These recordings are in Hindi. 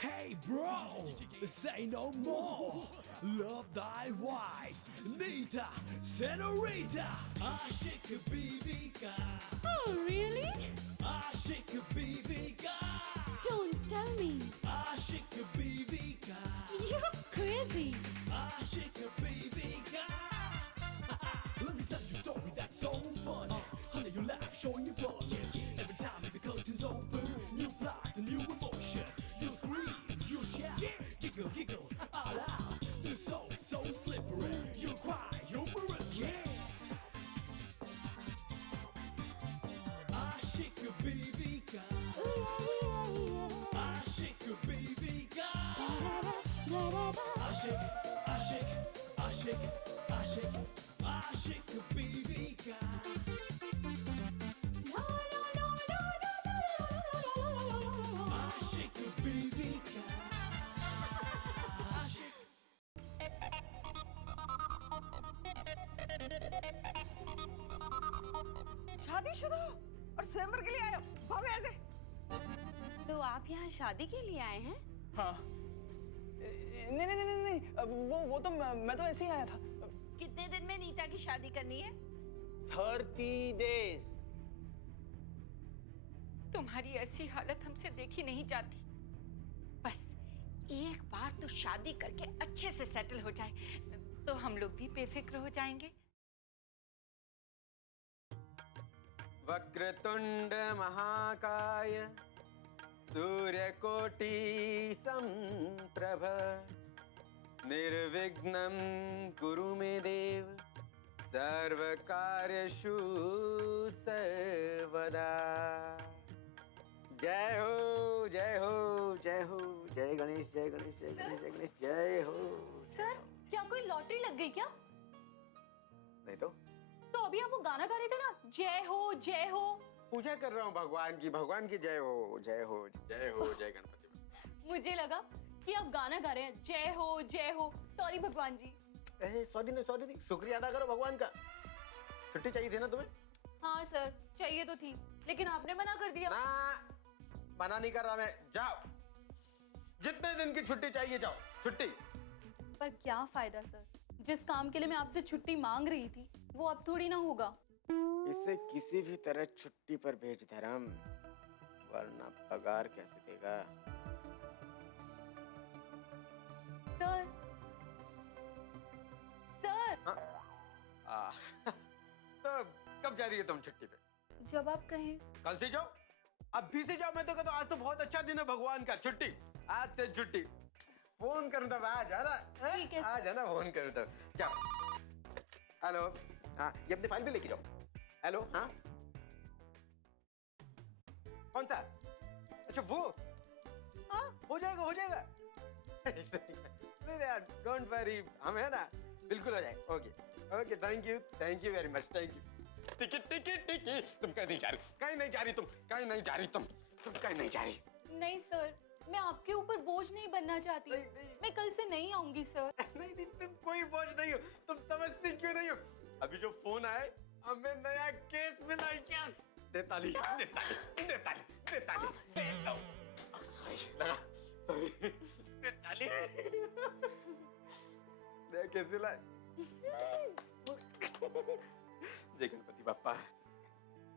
Hey bro, say no more. Love thy wife, Nita, Senorita. Aşık Bibika. Oh, really? Aşık Bibika. Don't tell me. Aşık Bibika. You're crazy. Aşık Bibika. Let me tell you a story that's so funny. Honey, you laugh, showing your fun. Every time the curtains open, new plot, a new emotion. You scream, you shout, giggle, giggle, all out. The soul so slippery. You cry, humorously. Aşık Bibika. Aşık Bibika. Aşık, aşık, aşık, aşık, aşık Bibika. Aşık Bibika. Aşık. शादीशुदा और स्वयंवर के लिए आए हो, भागो यहाँ से। तो आप यहाँ शादी के लिए आए हैं? हाँ। नहीं नहीं नहीं नहीं, वो तो मैं तो ऐसे ही आया था। कितने दिन में नीता की शादी करनी है? 30 days। तुम्हारी ऐसी हालत हमसे देखी नहीं जाती। बस एक बार तो शादी करके अच्छे से सेटल हो जाए तो हम लोग भी बेफिक्र हो जाएंगे। वक्रतुंड महाकाय सूर्यकोटि संप्रभ निर्विघ्नं कुरु मे देव सर्वकार्येषु सर्वदा। जय हो जय हो जय हो, जय गणेश जय गणेश जय गणेश जय गणेश जय हो। सर, क्या कोई लॉटरी लग गई क्या? नहीं तो अभी आप वो गाना गा रहे थे ना, जय हो जय हो। पूजा कर रहा हूँ भगवान की जय हो जय हो जय हो जय गणपति। मुझे लगा कि आप गाना गा रहे हैं, जय हो जय हो। सॉरी भगवान जी। सॉरी नहीं, शुक्रिया अदा करो भगवान का। छुट्टी चाहिए थी ना तुम्हें? हाँ सर, चाहिए तो थी, लेकिन आपने मना कर दिया। ना, मना नहीं कर रहा मैं। जाओ, जितने दिन की छुट्टी चाहिए जाओ, छुट्टी। पर क्या फायदा सर, जिस काम के लिए मैं आपसे छुट्टी मांग रही थी वो अब थोड़ी ना होगा। इसे किसी भी तरह छुट्टी पर भेज धर्म, वरना पगार कैसे देगा? Sir, sir. तो कब जा रही है तुम छुट्टी पे? जब आप कहें। कल से जाओ, अभी से जाओ। मैं तो कहता हूँ आज तो बहुत अच्छा दिन है भगवान का। छुट्टी, आज से छुट्टी। फोन करूँ तब आ जाना। ठीक है, आ जाना, फोन करूँ तब। जाओ। हेलो, हाँ, ये अपनी फाइल भी लेके जाओ। हेलो, हाँ, कौन सा? अच्छा वो, हाँ, हो जाएगा। नहीं यार, डोंट वरी, हम है ना, बिल्कुल हो जाएगा। Okay, thank you very much, thank you. Ticket. तुम कहीं नहीं जा रही, तुम कहीं नहीं जा रही। नहीं सर, मैं आपके ऊपर बोझ नहीं बनना चाहती। नहीं। मैं कल से नहीं आऊंगी सर। नहीं, तुम कोई बोझ नहीं हो। तुम समझती क्यों नहीं हो? अभी जो फोन आया, हमें नया केस मिला है। यस, देताली। सॉरी, देताली। नया केस मिला है। जय गणपति बाप्पा।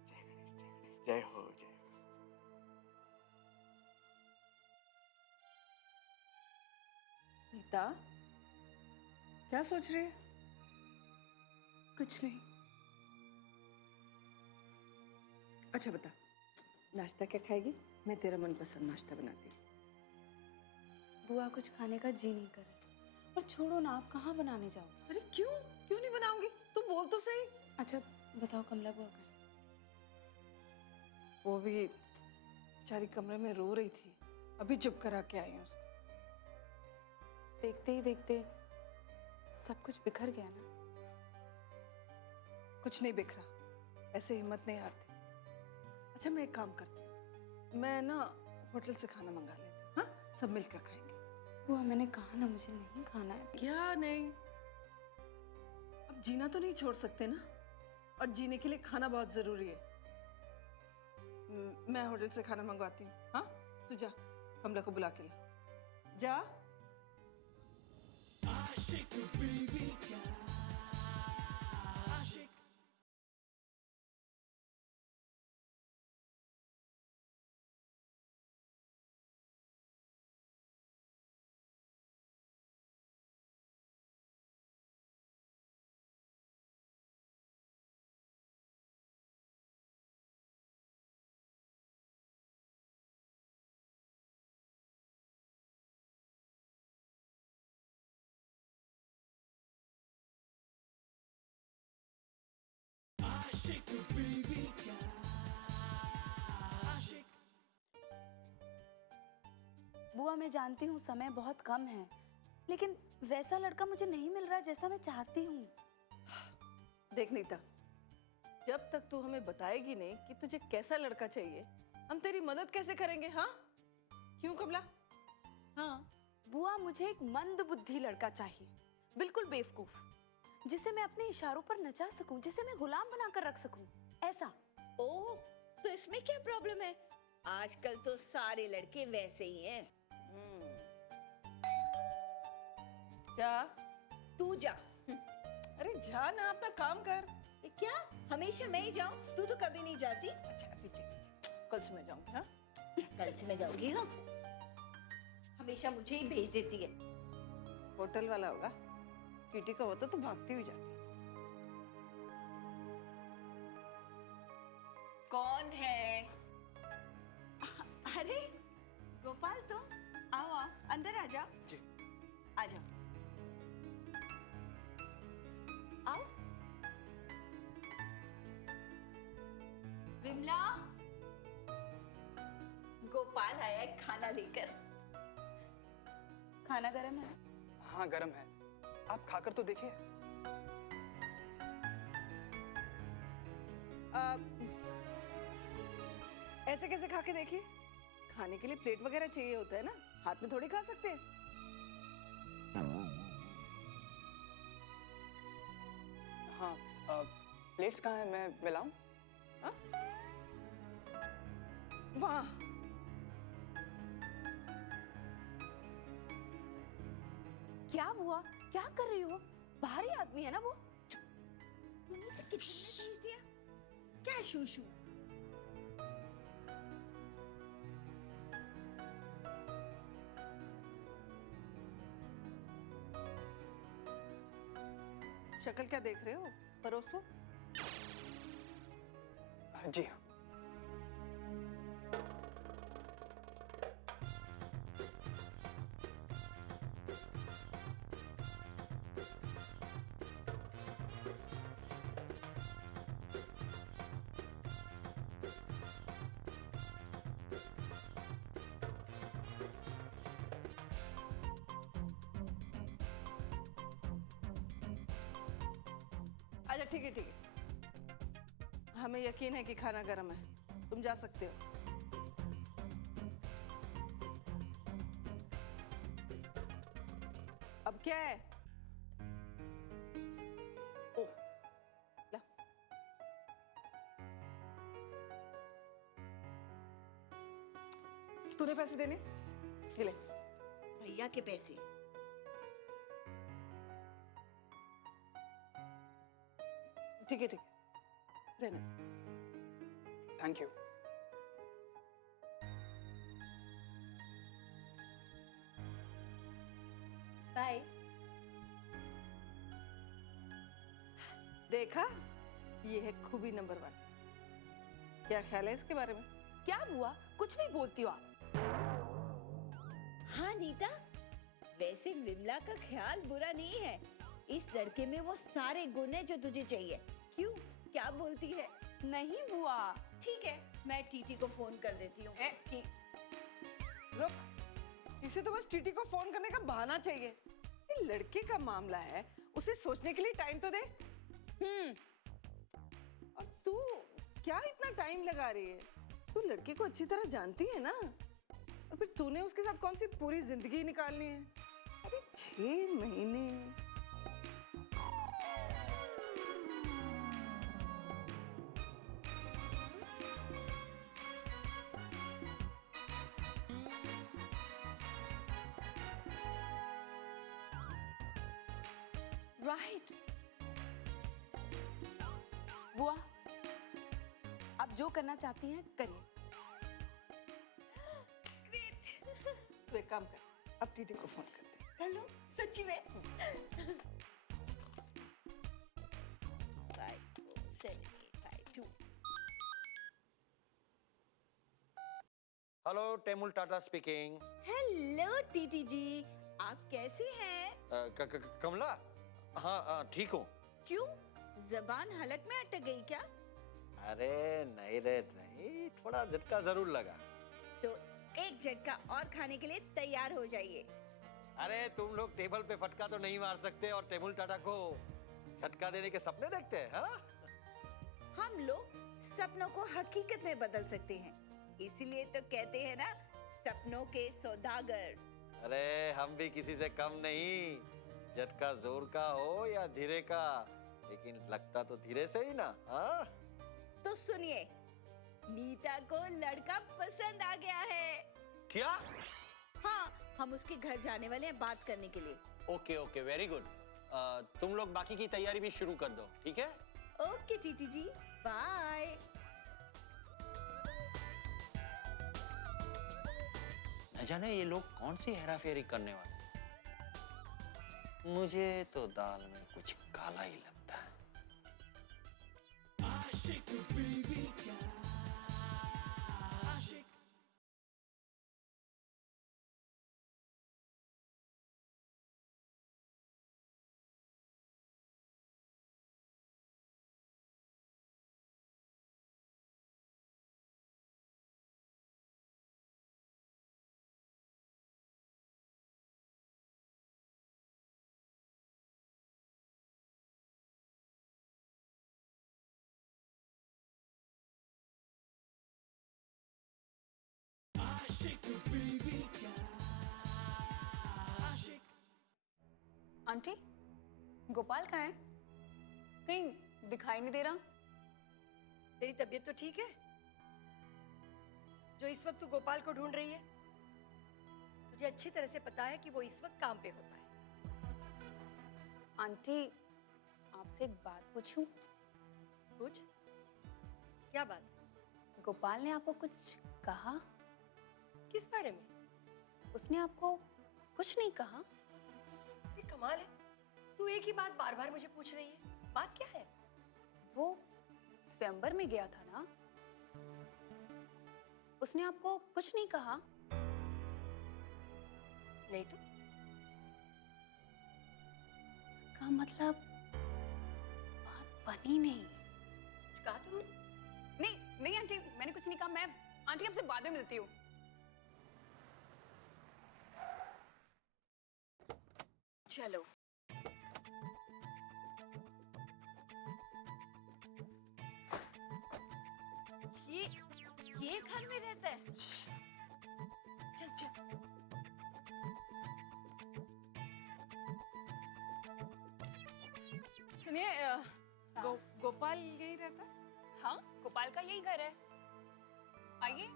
जय गणेश जय हो जय हो। नीता, क्या सोच रही है? कुछ नहीं। अच्छा बता, नाश्ता क्या खाएगी? मैं तेरा मनपसंद नाश्ता बनाती हूँ। बुआ, कुछ खाने का जी नहीं कर रहा। और छोड़ो ना, आप कहाँ बनाने जाओगे? अरे क्यों नहीं बनाऊंगी? तू बोल तो सही। अच्छा बताओ, कमला बुआ का? वो भी बेचारी कमरे में रो रही थी, अभी चुप करा के आई हूँ उसको। देखते ही देखते सब कुछ बिखर गया ना। कुछ नहीं बिखरा, ऐसे हिम्मत नहीं हारते। अच्छा मैं एक काम करती हूँ, मैं ना होटल से खाना मंगा लेती हूँ। हाँ, सब मिलकर खाएंगे। बुआ, मैंने कहा ना मुझे नहीं खाना है। क्या नहीं? अब जीना तो नहीं छोड़ सकते ना, और जीने के लिए खाना बहुत जरूरी है। मैं होटल से खाना मंगवाती हूँ। हाँ, तू जा, कमला को बुला के ला। जा। आशिक बीवी का आशिक। आशिक बीवी का आशिक। बुआ मैं जानती हूँ समय बहुत कम है, लेकिन वैसा लड़का मुझे नहीं मिल रहा जैसा मैं चाहती हूँ। देख नीता, जब तक तू हमें बताएगी नहीं कि तुझे कैसा लड़का चाहिए, हम तेरी मदद कैसे करेंगे? हाँ क्यों कमला? हाँ बुआ मुझे एक मंद बुद्धि लड़का चाहिए, बिल्कुल बेवकूफ, जिसे मैं अपने इशारों पर नचा सकूं, जिसे मैं गुलाम बनाकर रख सकूं, ऐसा। ओह, तो इसमें क्या प्रॉब्लम है? आजकल तो सारे लड़के वैसे ही हैं। जा। तू जा। अरे जा ना, अपना काम कर। क्या हमेशा मैं ही जाऊं? तू तो कभी नहीं जाती। अच्छा पीछे पीछे, कल से मैं जाऊंगी। हाँ कल से मैं जाऊंगी। हाँ, हमेशा मुझे ही भेज देती है। होटल वाला होगा, टीटी का होता तो भागती हुई जाती। कौन है? अरे गोपाल, तुम आओ आओ, अंदर आ जाओ। जी। आ जाओ, आओ। विमला, गोपाल आया है खाना लेकर। खाना गरम है? हाँ गरम है, आप खाकर तो देखिए। ऐसे कैसे खा के देखिए? खाने के लिए प्लेट वगैरह चाहिए होता है ना, हाथ में थोड़ी खा सकते हैं। हाँ, प्लेट्स कहाँ हैं? मैं लाऊं? वाह, क्या बुआ, क्या कर रही हो? बाहरी आदमी है ना वो। तुमने इसे किचन में भेज दिया? क्या शूशू? शक्ल क्या देख रहे हो? परोसो। जी हाँ। अच्छा ठीक है ठीक है, हमें यकीन है कि खाना गर्म है, तुम जा सकते हो। अब क्या है? ओ, ला। तूने पैसे देने? ये ले। भैया के पैसे? ठीक है ठीक है, रहने। Thank you. बाय। देखा, ये है खूबी नंबर 1। क्या ख्याल है इसके बारे में? क्या बुआ, कुछ भी बोलती हो आप। हाँ नीता, वैसे विमला का ख्याल बुरा नहीं है। इस लड़के में वो सारे गुण हैं जो तुझे चाहिए। क्यों, क्या बोलती है? नहीं बुआ। ठीक है, मैं टीटी को फोन कर देती हूँ। रुक, इसे तो बस टीटी को फोन करने का बहाना चाहिए। ये लड़के का मामला है, उसे सोचने के लिए टाइम तो दे। और तू क्या इतना टाइम लगा रही है? तू लड़के को अच्छी तरह जानती है ना, और फिर तूने उसके साथ कौन सी पूरी जिंदगी निकालनी है? अरे 6 महीने। राइट। बुआ, आप जो करना चाहती हैं करिए। तू एक काम कर, अब टीटी को फोन कर दे। हेलो, सच्ची में? 54752। हेलो, टेमुल टाटा स्पीकिंग। हेलो टीटी जी, आप कैसे हैं? कमला, हाँ ठीक हूँ। क्यों, जबान हलक में अटक गई क्या? अरे नहीं रे नहीं, थोड़ा झटका जरूर लगा। तो एक झटका और खाने के लिए तैयार हो जाइए। अरे तुम लोग टेबल पे फटका तो नहीं मार सकते और टेमुल टाटा को झटका देने के सपने देखते हैं, हाँ? हम लोग सपनों को हकीकत में बदल सकते हैं, इसीलिए तो कहते हैं ना, सपनों के सौदागर। अरे हम भी किसी से कम नहीं, झटका जोर का हो या धीरे का, लेकिन लगता तो धीरे से ही ना, हाँ? तो सुनिए, नीता को लड़का पसंद आ गया है। क्या? हाँ, हम उसके घर जाने वाले हैं बात करने के लिए। Okay okay, very good. तुम लोग बाकी की तैयारी भी शुरू कर दो, ठीक है? ओके टीटी जी, बाय। न जाने ये लोग कौन सी हेराफेरी करने वाले हैं। मुझे तो दाल में कुछ काला ही लगता है। आशिक बीवी का आशिक। आशिक बीवी का आशिक। आंटी, गोपाल कहाँ है? कहीं दिखाई नहीं दे रहा। तेरी तबीयत तो ठीक है जो इस वक्त तू गोपाल को ढूंढ रही है? तुझे अच्छी तरह से पता है कि वो इस वक्त काम पे होता है। आंटी, आपसे एक बात पूछूं? कुछ? क्या बात? गोपाल ने आपको कुछ कहा? किस बारे में? उसने आपको कुछ नहीं कहा? ये कमाल है, तू एक ही बात बार बार मुझे पूछ रही है। बात क्या है? वो स्वयंवर में गया था ना, उसने आपको कुछ नहीं कहा? नहीं तो? इसका मतलब बात बनी नहीं। कुछ कहा तुमने? नहीं नहीं आंटी, मैंने कुछ नहीं कहा। मैं आंटी आपसे बाद में मिलती हूँ। चलो। ये घर में रहता है? चल चल। सुनिए, गोपाल यही रहता है? हाँ, गोपाल का यही घर है। आइए,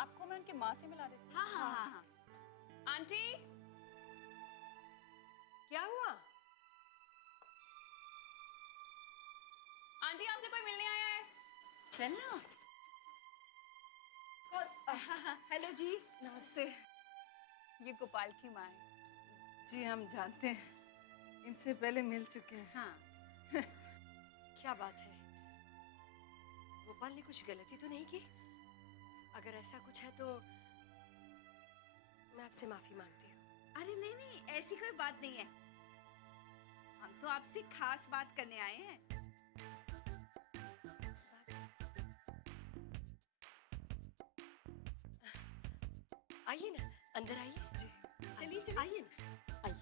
आपको मैं उनकी माँ से मिला देती हूँ। हाँ हाँ हाँ हाँ। आंटी, क्या हुआ? आंटी आपसे कोई मिलने आया है। चलना। हेलो जी। नमस्ते ये गोपाल की माँ है। जी, हम जानते हैं, इनसे पहले मिल चुके हैं। हाँ। क्या बात है? गोपाल ने कुछ गलती तो नहीं की? अगर ऐसा कुछ है तो मैं आपसे माफी मांगती हूँ। अरे नहीं नहीं, ऐसी कोई बात नहीं है। हम तो आपसे खास बात करने आए हैं। खास बात? आइए ना, अंदर आइए। चलिए चलिए। आइए ना, आइए।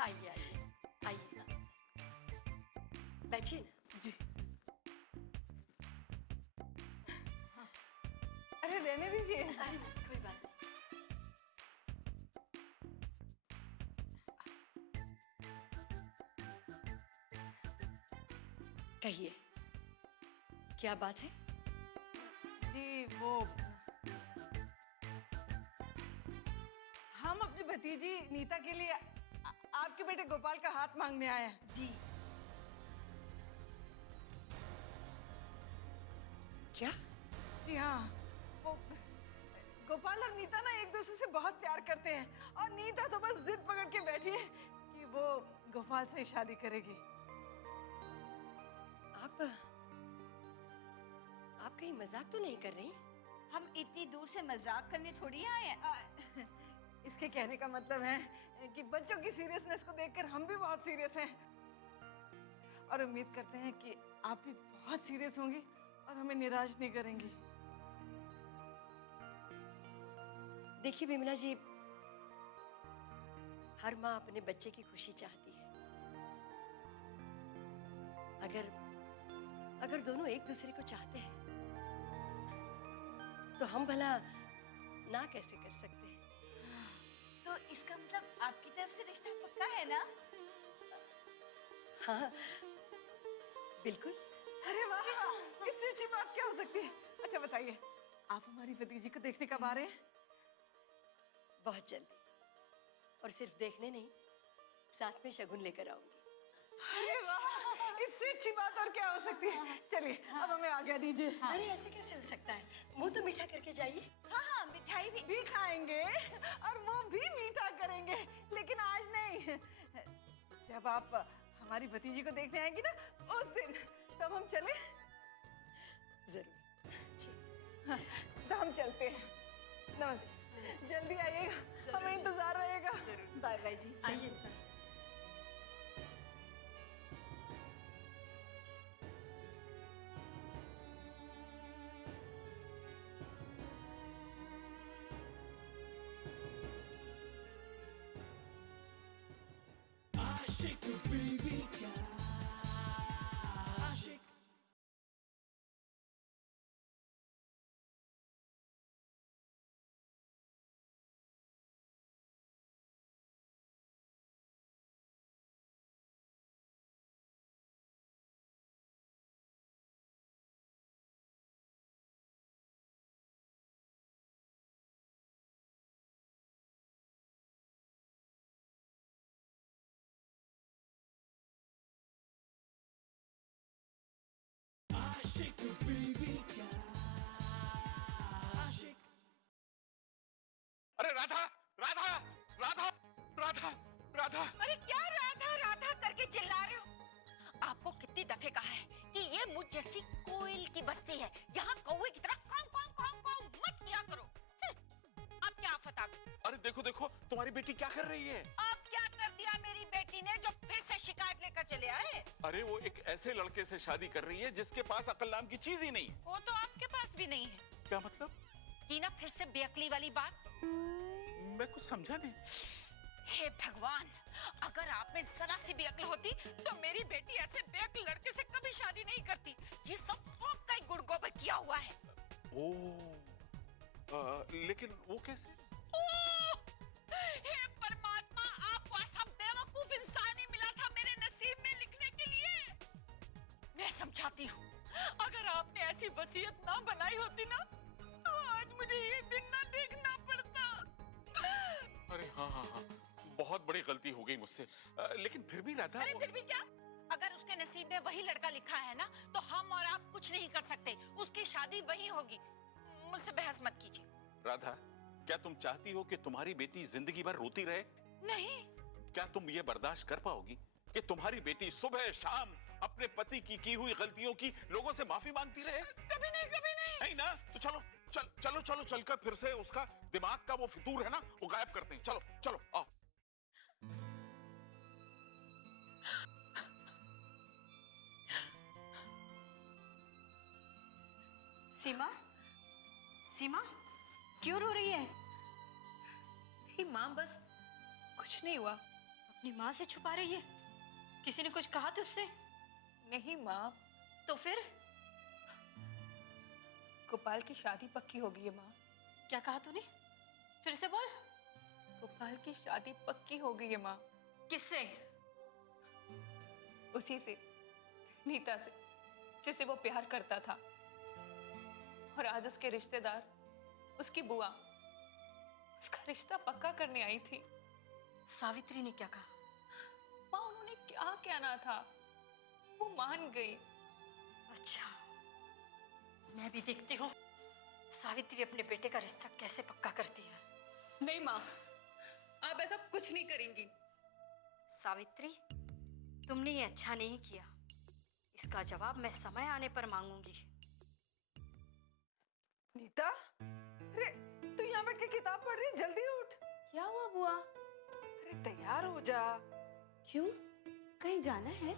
आइए आइए आइए, बैठिए ना। जी। अरे रहने दीजिए। अरे नहीं, कोई बात नहीं। कहिए, क्या बात है? जी वो, हम अपनी भतीजी नीता के लिए आपके बेटे गोपाल का हाथ मांगने आए हैं। जी। क्या? जी हाँ, वो गोपाल और नीता ना एक दूसरे से बहुत प्यार करते हैं और नीता तो बस जिद पकड़ के बैठी है कि वो गोपाल से शादी करेगी। आप कहीं मजाक तो नहीं कर रही? हम इतनी दूर से मजाक करने थोड़ी आए हैं। इसके कहने का मतलब है कि बच्चों की सीरियसनेस को देखकर हम भी बहुत सीरियस हैं और उम्मीद करते हैं कि आप भी बहुत सीरियस होंगी और हमें निराश नहीं करेंगी। देखिए विमला जी, हर माँ अपने बच्चे की खुशी चाहती है। अगर दोनों एक दूसरे को चाहते हैं तो हम भला ना कैसे कर सकते हैं? तो इसका मतलब आपकी तरफ से रिश्ता पक्का है ना? हाँ बिल्कुल। अरे वाह, इससे अच्छी बात क्या हो सकती है। अच्छा बताइए, आप हमारी भतीजी को देखने कब आ रहे हैं? बहुत जल्दी, और सिर्फ देखने नहीं, साथ में शगुन लेकर आऊंगी। अरे वाह, इससे अच्छी बात और क्या हो सकती है। चलिए अब हमें आज्ञा दीजिए। अरे ऐसे कैसे हो सकता है? मुंह तो मीठा करके जाइए। हाँ हाँ, मिठाई भी खाएंगे और मुंह भी मीठा करेंगे, लेकिन आज नहीं। जब आप हमारी भतीजी को देखने आएंगी ना, उस दिन, तब हम चले। जरूर। तो हम चलते हैं। नमस्ते, जल्दी आइएगा, हमें इंतजार रहेगा। बाय बाय जी। आइए। आशिक बीवी का आशिक। आशिक बीवी का आशिक। अरे राधा राधा राधा राधा राधा! अरे क्या राधा राधा करके चिल्ला रहे हो? आपको कितनी दफे कहा है कि ये मुझ जैसी कोयल की बस्ती है, यहाँ कौवे की तरह काऊ काऊ काऊ काऊ मत किया करो। अब क्या आफत आ गई? अरे देखो देखो, तुम्हारी बेटी क्या कर रही है? अब क्या कर दिया मेरी बेटी ने जो फिर से शिकायत लेकर चले आए? अरे वो एक ऐसे लड़के से शादी कर रही है जिसके पास अकल नाम की चीज ही नहीं है। वो तो आपके पास भी नहीं है। क्या मतलब? की ना फिर से बेअक्ली वाली बात। मैं कुछ समझा नहीं। हे भगवान, अगर आप में जरा सी भी अक्ल होती तो मेरी बेटी ऐसे बेअक्ल लड़के से कभी शादी नहीं करती। ये सब आपका ही गुड़ गोबर किया हुआ है। लेकिन वो कैसे? हे परमात्मा, आपको ऐसा बेवकूफ इंसान ही मिला था मेरे नसीब में लिखने के लिए। मैं समझाती हूँ, अगर आपने ऐसी वसीयत ना बनाई होती ना, तो आज मुझे ये दिन ना देखना पड़ता। अरे हाँ हाँ हाँ, बहुत बड़ी गलती हो गई मुझसे। लेकिन फिर भी राधा। अरे फिर भी क्या? अगर उसके नसीब में वही लड़का लिखा है ना, तो हम और आप कुछ नहीं कर सकते। उसकी शादी वही होगी। मुझसे बहस मत कीजिए। राधा, क्या तुम चाहती हो कि तुम्हारी बेटी जिंदगी भर रोती रहे? नहीं। क्या तुम ये बर्दाश्त कर पाओगी कि तुम्हारी बेटी सुबह शाम अपने पति की हुई गलतियों की लोगों से माफी मांगती रहे? कभी नहीं, कभी नहीं। नहीं ना? तो चलो चलो चलो चलकर फिर से उसका दिमाग का वो फितूर है ना, वो गायब करते हैं। चलो चलो आओ। सीमा, सीमा, क्यों रो रही है? नहीं माँ, बस कुछ नहीं हुआ। अपनी माँ से छुपा रही है? किसी ने कुछ कहा तुझसे? नहीं माँ। तो फिर? गोपाल की शादी पक्की हो गई है माँ। क्या कहा तूने? फिर से बोल। गोपाल की शादी पक्की हो गई है माँ। किससे? उसी से, नीता से, जिसे वो प्यार करता था। और आज उसके रिश्तेदार, उसकी बुआ उसका रिश्ता पक्का करने आई थी। सावित्री ने क्या कहा? माँ उन्होंने क्या कहना था, वो मान गई। अच्छा, मैं भी देखती हूँ सावित्री अपने बेटे का रिश्ता कैसे पक्का करती है। नहीं माँ, आप ऐसा कुछ नहीं करेंगी। सावित्री, तुमने ये अच्छा नहीं किया। इसका जवाब मैं समय आने पर मांगूंगी। नीता, अरे तू यहाँ बैठ के किताब पढ़ रही है, जल्दी उठ। क्या हुआ बुआ? अरे तैयार हो जा। क्यों, कहीं जाना है?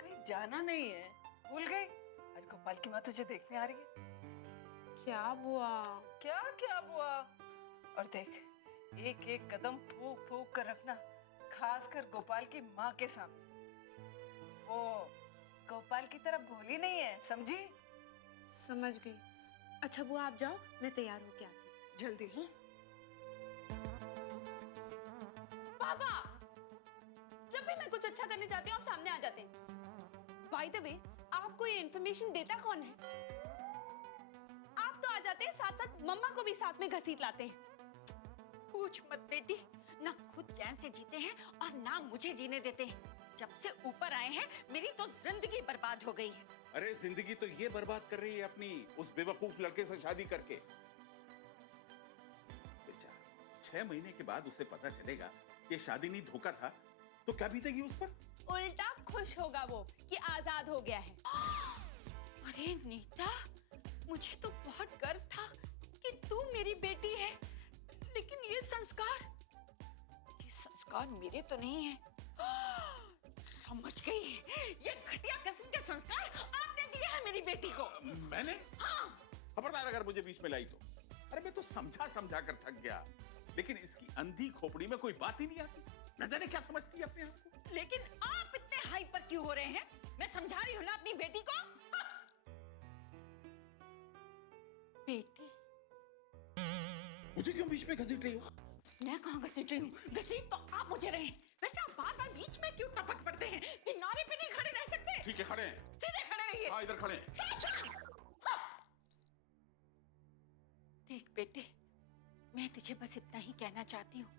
कहीं जाना नहीं है, भूल गई? आज गोपाल की माँ तुझे देखने आ रही है। क्या बुआ? क्या क्या बुआ? और देख, एक एक कदम फूक फूक कर रखना, खासकर गोपाल की माँ के सामने। वो गोपाल की तरह भोली नहीं है, समझी? समझ गई। अच्छा बुआ आप जाओ, मैं तैयार होके आती हूँ। जल्दी। हाँ, पापा, जब भी मैं कुछ अच्छा करने जाती हूँ आप सामने आ जाते हैं। बाय द वे, आपको ये इन्फॉर्मेशन देता कौन है? आप तो आ जाते हैं, साथ साथ मम्मा को भी साथ में घसीट लाते हैं। पूछ मत बेटी, ना खुद चैन से जीते हैं और ना मुझे जीने देते हैं। जब से ऊपर आए हैं मेरी तो जिंदगी बर्बाद हो गई है। अरे जिंदगी तो ये बर्बाद कर रही है अपनी उस बेवकूफ लड़के से शादी करके। बेचारा 6 महीने के बाद उसे पता चलेगा कि शादी नहीं धोखा था, तो क्या बीतेगी उस पर? उल्टा खुश होगा वो कि आजाद हो गया है। अरे नीता, मुझे तो बहुत गर्व था कि तू मेरी बेटी है, लेकिन ये संस्कार मेरे तो नहीं है। समझ गई, ये घटिया किस्म के संस्कार आपने दिए हैं मेरी बेटी को। मैंने? हाँ। खबरदार अगर मुझे बीच में लाई तो। अरे मैं तो समझा कर थक गया, लेकिन इसकी अंधी खोपड़ी में कोई बात ही नहीं आती। न जाने क्या समझती है अपने आप को। लेकिन आप इतने हाइपर क्यों हो रहे हैं? मैं समझा रही हूँ ना अपनी बेटी को। बेटी, मुझे क्यों बीच में घसीट रही हो? मैं कहाँ घसीट रही हूँ? घसीट तो आप मुझे रहे हैं। वैसे आप बार बार बीच में क्यों टपक पड़ते हैं? किनारे पे नहीं खड़े रह सकते? ठीक है, खड़े हैं। सीधे खड़े रहिए। हाँ, इधर खड़े हैं। देख बेटे, मैं तुझे बस इतना ही कहना चाहती हूँ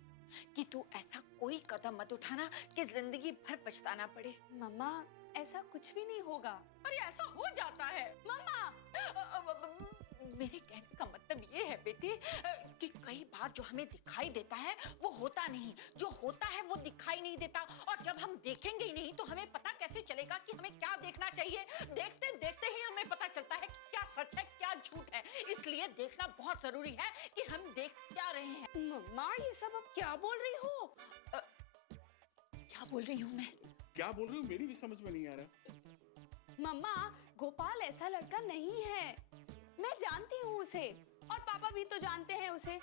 कि तू ऐसा कोई कदम मत उठाना कि जिंदगी भर पछताना पड़े। मम्मा, ऐसा कुछ भी नहीं होगा। अरे ऐसा हो जाता है मम्मा। मेरे कहने का मतलब ये है बेटी कि कई बार जो हमें दिखाई देता है वो होता नहीं, जो होता है वो दिखाई नहीं देता। और जब हम देखेंगे ही नहीं तो हमें पता कैसे चलेगा कि हमें क्या देखना चाहिए? देखते देखते ही हमें पता चलता है कि क्या सच है क्या झूठ है। इसलिए देखना बहुत जरूरी है कि हम देख क्या रहे हैं। मम्मा, ये सब अब क्या बोल रही हो? क्या बोल रही हूँ मैं? क्या बोल रही हूँ मेरी भी समझ में नहीं आ रहा। मम्मा, गोपाल ऐसा लड़का नहीं है। मैं जानती हूँ उसे, और पापा भी तो जानते हैं उसे।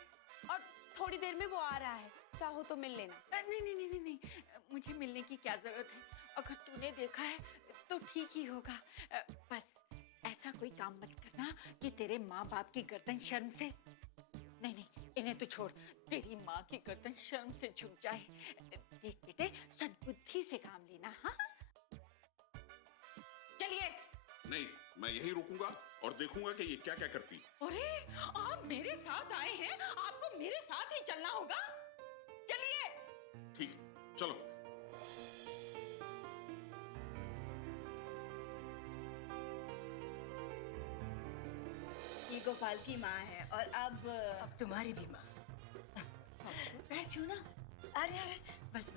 और थोड़ी देर में वो आ रहा है, चाहो तो मिल लेना। नहीं, मुझे मिलने की क्या जरूरत है? अगर तूने देखा है तो ठीक ही होगा। बस ऐसा कोई काम मत करना कि तेरे माँ बाप की गर्दन शर्म से, नहीं, इन्हें तो छोड़, तेरी माँ की गर्दन शर्म से झुक जाए। देख बेटे, सद्बुद्धि से काम लेना। हाँ, चलिए। नहीं, मैं यही रुकूंगा और देखूंगा कि ये क्या क्या करती। अरे आप मेरे साथ आए हैं, आपको मेरे साथ ही चलना होगा। चलिए। ठीक है, चलो। ये गोपाल की माँ है और अब तुम्हारी भी माँ। पैर छूना। अरे बस